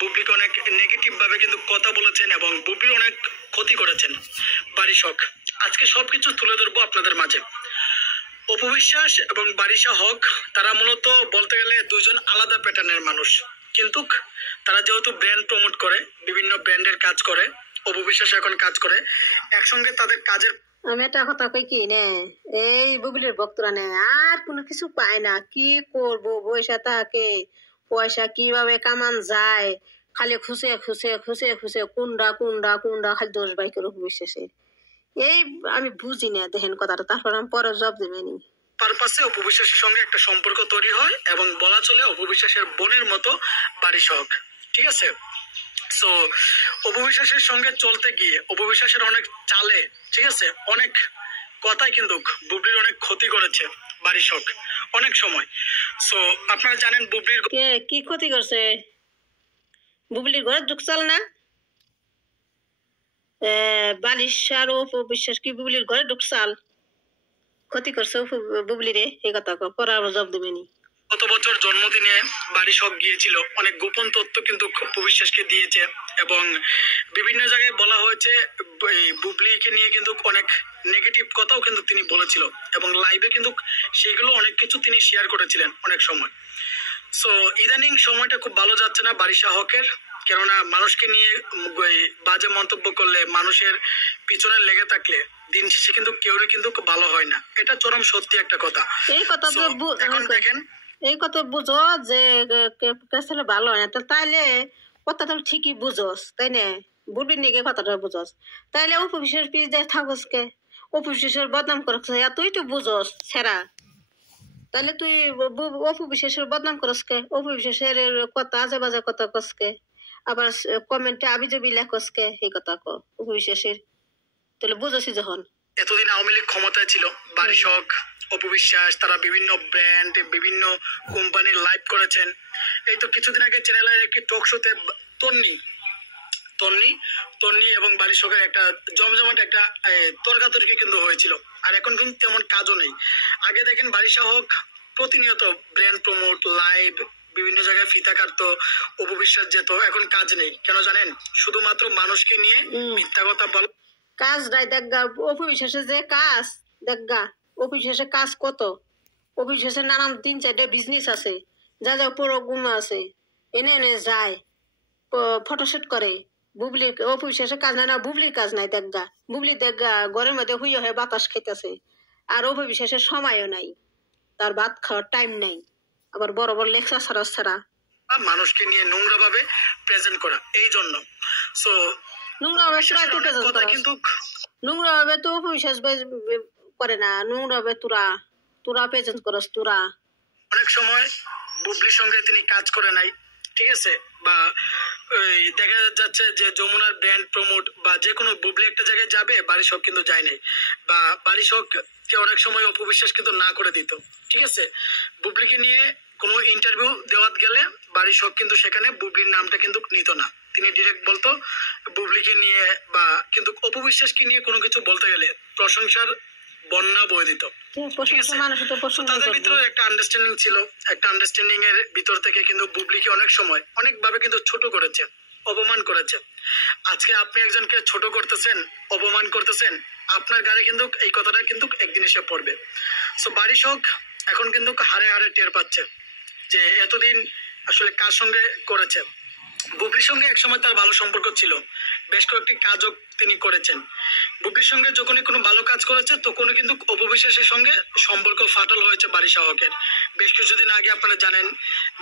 বুবলিকে অনেক নেগেটিভ ভাবে কিন্তু কথা বলেছেন এবং বুবলির অনেক ক্ষতি করেছেন বারিশা হক। আজকে সবকিছু তুলে ধরবো আপনাদের মাঝে। অপু বিশ্বাস এবং বারিশা হক তারা মূলত বলতে গেলে দুজন আলাদা প্যাটার্নের মানুষ, কিন্তু তারা যেহেতু ব্র্যান্ড প্রমোট করে, বিভিন্ন ব্র্যান্ডের কাজ করে, অপু বিশ্বাস এখন কাজ করে, একসঙ্গে তাদের কাজের আমি একটা কথা কই কি নে, এই বুবলির ভক্তরা নে আর কোনো কিছু পায় না, কি করবো পয়সা থাকে, পয়সা কিভাবে কামান যায়, খালি খুশে খুশে খুশে খুশে কুন্ডা কুন্ডা কুন্ডা খালি দোষ বাই করে বিশ্বাসের এই আমি বুঝি না। দেখেন কথাটা, তারপর আমি পরে জব দেবেনি পারপাসে অপু বিশ্বাসের সঙ্গে একটা সম্পর্ক তৈরি হয় এবং বলা চলে অপু বিশ্বাসের বোনের মতো বারিশা হক, ঠিক আছে। সো অপু বিশ্বাসের সঙ্গে চলতে গিয়ে অপু বিশ্বাসের অনেক চালে, ঠিক আছে, অনেক কথাই কিন্তু বুবলির অনেক ক্ষতি করেছে বারিশা হক অনেক সময়। সো আপনারা জানেন বুবলির কে কি ক্ষতি করছে, বুবলির ঘরে ঢুকচাল না, বালিশার অপু বিশ্বাস কি বুবলির ঘরে ঢুকচাল ক্ষতি করছে বুবলিরে, এই কথা পরে আবার জব দেবেনি। গত বছর জন্মদিনে বারিশা হক গিয়েছিল, অনেক গোপন তথ্য কিন্তু অপু বিশ্বাসকে দিয়েছে এবং বিভিন্ন জায়গায় বলা হয়েছে বুবলিকে নিয়ে কিন্তু অনেক নেগেটিভ কথাও কিন্তু তিনি বলেছিল এবং লাইভে কিন্তু সেগুলো অনেক কিছু তিনি শেয়ার করেছিলেন অনেক সময়। সো ইদানিং সময়টা খুব ভালো যাচ্ছে না বারিশা হকের, কেননা মানুষকে নিয়ে বাজে মন্তব্য করলে, মানুষের পিছনে লেগে থাকলে দিন শেষে কিন্তু কেউরই কিন্তু ভালো হয় না, এটা চরম সত্যি একটা কথা। এই কথা তো এখন দেখেন, এই কথা বুঝো যে ছেলে ভালো হয় না, তাইলে কথাটা ঠিকই বুঝোস, তাই না, বুড়ির নিকে কথাটা বুঝোস, তাইলে অপু বিশ্বাস পিস দিয়ে থাকস কে, অপু বিশ্বাসের বদনাম করছ, তুই তো বুঝোস ছেড়া, তাহলে তুই অপু বিশ্বাসের বদনাম করস কে, অপু বিশ্বাসের কথা আজে বাজে কথা কসকে, আবার কমেন্টে আবি জবি লেখস কে, এই কথা ক অপু বিশ্বাসের, তাহলে বুঝোসি যখন। এতদিন আওয়ামী লীগ ক্ষমতায় ছিল, বারিশা হক, অপু বিশ্বাস তারা বিভিন্ন ব্র্যান্ড, বিভিন্ন কোম্পানির লাইভ করেছেন। এই তো কিছুদিন আগে চ্যানেলের একটি টক শোতে তন্নি এবং বারিশা হকের একটা জমজমাট একটা তর্কাতর্কি কিন্তু হয়েছিল। আর এখন কিন্তু তেমন কাজও নেই। আগে দেখেন বারিশা হক প্রতিনিয়ত ব্র্যান্ড প্রমোট, লাইভ, বিভিন্ন জায়গায় ফিতা কাটতো, অপু বিশ্বাস যেত, এখন কাজ নেই কেন জানেন? শুধুমাত্র মানুষকে নিয়ে মিথ্যা কথা বল। কাজ নাই দেখগা অপু বিশ্বাসের যে কাজ দেখগা, অপু বিশ্বাসের কাজ কত, অপু বিশ্বাসের নানান 3-4টা বিজনেস আছে, যা যা প্রোগ্রাম আছে, এনে এনে যায় ফটোশুট করে। বুবলির অপু বিশ্বাসের কাজ নাই না, বুবলির কাজ নাই দেখগা, বুবলি দেখগা ঘরের মধ্যে হুইয়া হয়ে বাতাস খাইতেছে, আর অপু বিশ্বাসের সময়ও নাই, তার ভাত খাওয়ার টাইম নাই, আবার বড় বড় লেকচার ছাড়া মানুষকে নিয়ে নোংরা ভাবে প্রেজেন্ট করা, এই জন্য। সো নোংরা ভাবে কিন্তু নোংরা ভাবে তো অপু বিশ্বাস করে না, নোংরা ভাবে তোরা প্রেজেন্ট করস, তোরা অনেক সময় বুবলির সঙ্গে তিনি কাজ করে নাই, ঠিক আছে, বা দেখা যাচ্ছে যে যমুনার ব্র্যান্ড প্রমোট বা যে কোনো বুবলি একটা জায়গায় যাবে, বারিশা হক কিন্তু যায় নাই, বা বারিশা হককে অনেক সময় অপু বিশ্বাস কিন্তু না করে দিত, ঠিক আছে। বুবলিকে নিয়ে কোনো ইন্টারভিউ দেওয়াত গেলে বারিশা হক কিন্তু সেখানে বুবলির নামটা কিন্তু নিত না, তিনি ডিরেক্ট বলতো বুবলিকে নিয়ে, বা কিন্তু অপু বিশ্বাসকে নিয়ে কোনো কিছু বলতে গেলে প্রশংসার বন্যা বয়ে দিত। তাদের ভিতরে একটা আন্ডারস্ট্যান্ডিং ছিল, একটা আন্ডারস্ট্যান্ডিং এর ভিতর থেকে কিন্তু বুবলিকে অনেক সময় অনেক ভাবে কিন্তু ছোট করেছে, অপমান করেছে। আজকে আপনি একজনকে ছোট করতেছেন, অপমান করতেছেন, আপনার গাড়ি কিন্তু এই কথাটা কিন্তু একদিন এসে পড়বে। সো বারিশা হক এখন কিন্তু হারে হারে টের পাচ্ছে যে এতদিন আসলে কার সঙ্গে করেছে। বুবলির সঙ্গে একসময় তার ভালো সম্পর্ক ছিল, বেশ কয়েকটি কাজও তিনি করেছেন। বুবলির সঙ্গে যখনই কোনো ভালো কাজ করেছে তখনই কিন্তু অপু বিশ্বাসের সঙ্গে সম্পর্ক ফাটল হয়েছে বারিশা হকের। বেশ কিছুদিন আগে আপনারা জানেন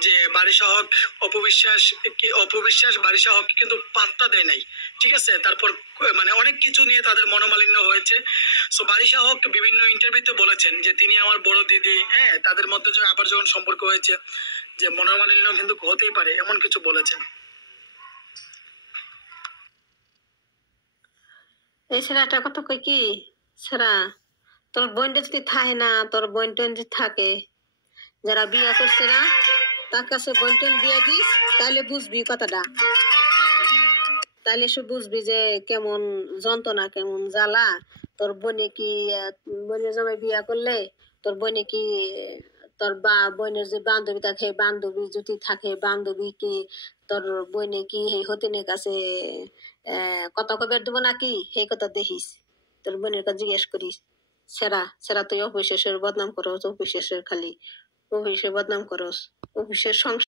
যে বারিশা হক অপু বিশ্বাস বারিশা হক কিন্তু পাত্তা দেয় নাই, ঠিক আছে। তারপর মানে অনেক কিছু নিয়ে তাদের মনোমালিন্য হয়েছে। সো বারিশা হক বিভিন্ন ইন্টারভিউতে বলেছেন যে তিনি আমার বড় দিদি, হ্যাঁ, তাদের মধ্যে আবার যখন সম্পর্ক হয়েছে যে মনোমালিন্য কিন্তু হতেই পারে, এমন কিছু বলেছেন। এই ছেলেটা কত কই কি সেরা, তোর বোনটা যদি থাকে না, তোর বোন টোন যদি থাকে, যারা বিয়ে করছে না তার কাছে বোন টোন দিয়ে দিস, তাহলে বুঝবি কথাটা, তাহলে সে বুঝবি যে কেমন যন্ত্রণা, কেমন জ্বালা। তোর বোনে কি বোনের জামাই বিয়া করলে তোর বোনে কি তোর বোনের যে বান্ধবী থাকে বান্ধবী যদি থাকে বান্ধবী কি তোর বোনে কি সেই হতিনের কাছে কথা কবের দেবো নাকি সেই কথা দেখিস তোর বোনের কাছে জিজ্ঞেস করিস সেরা সেরা তুই অফিসের বদনাম করস অফিসের খালি অফিসে বদনাম করস অফিসের সংসার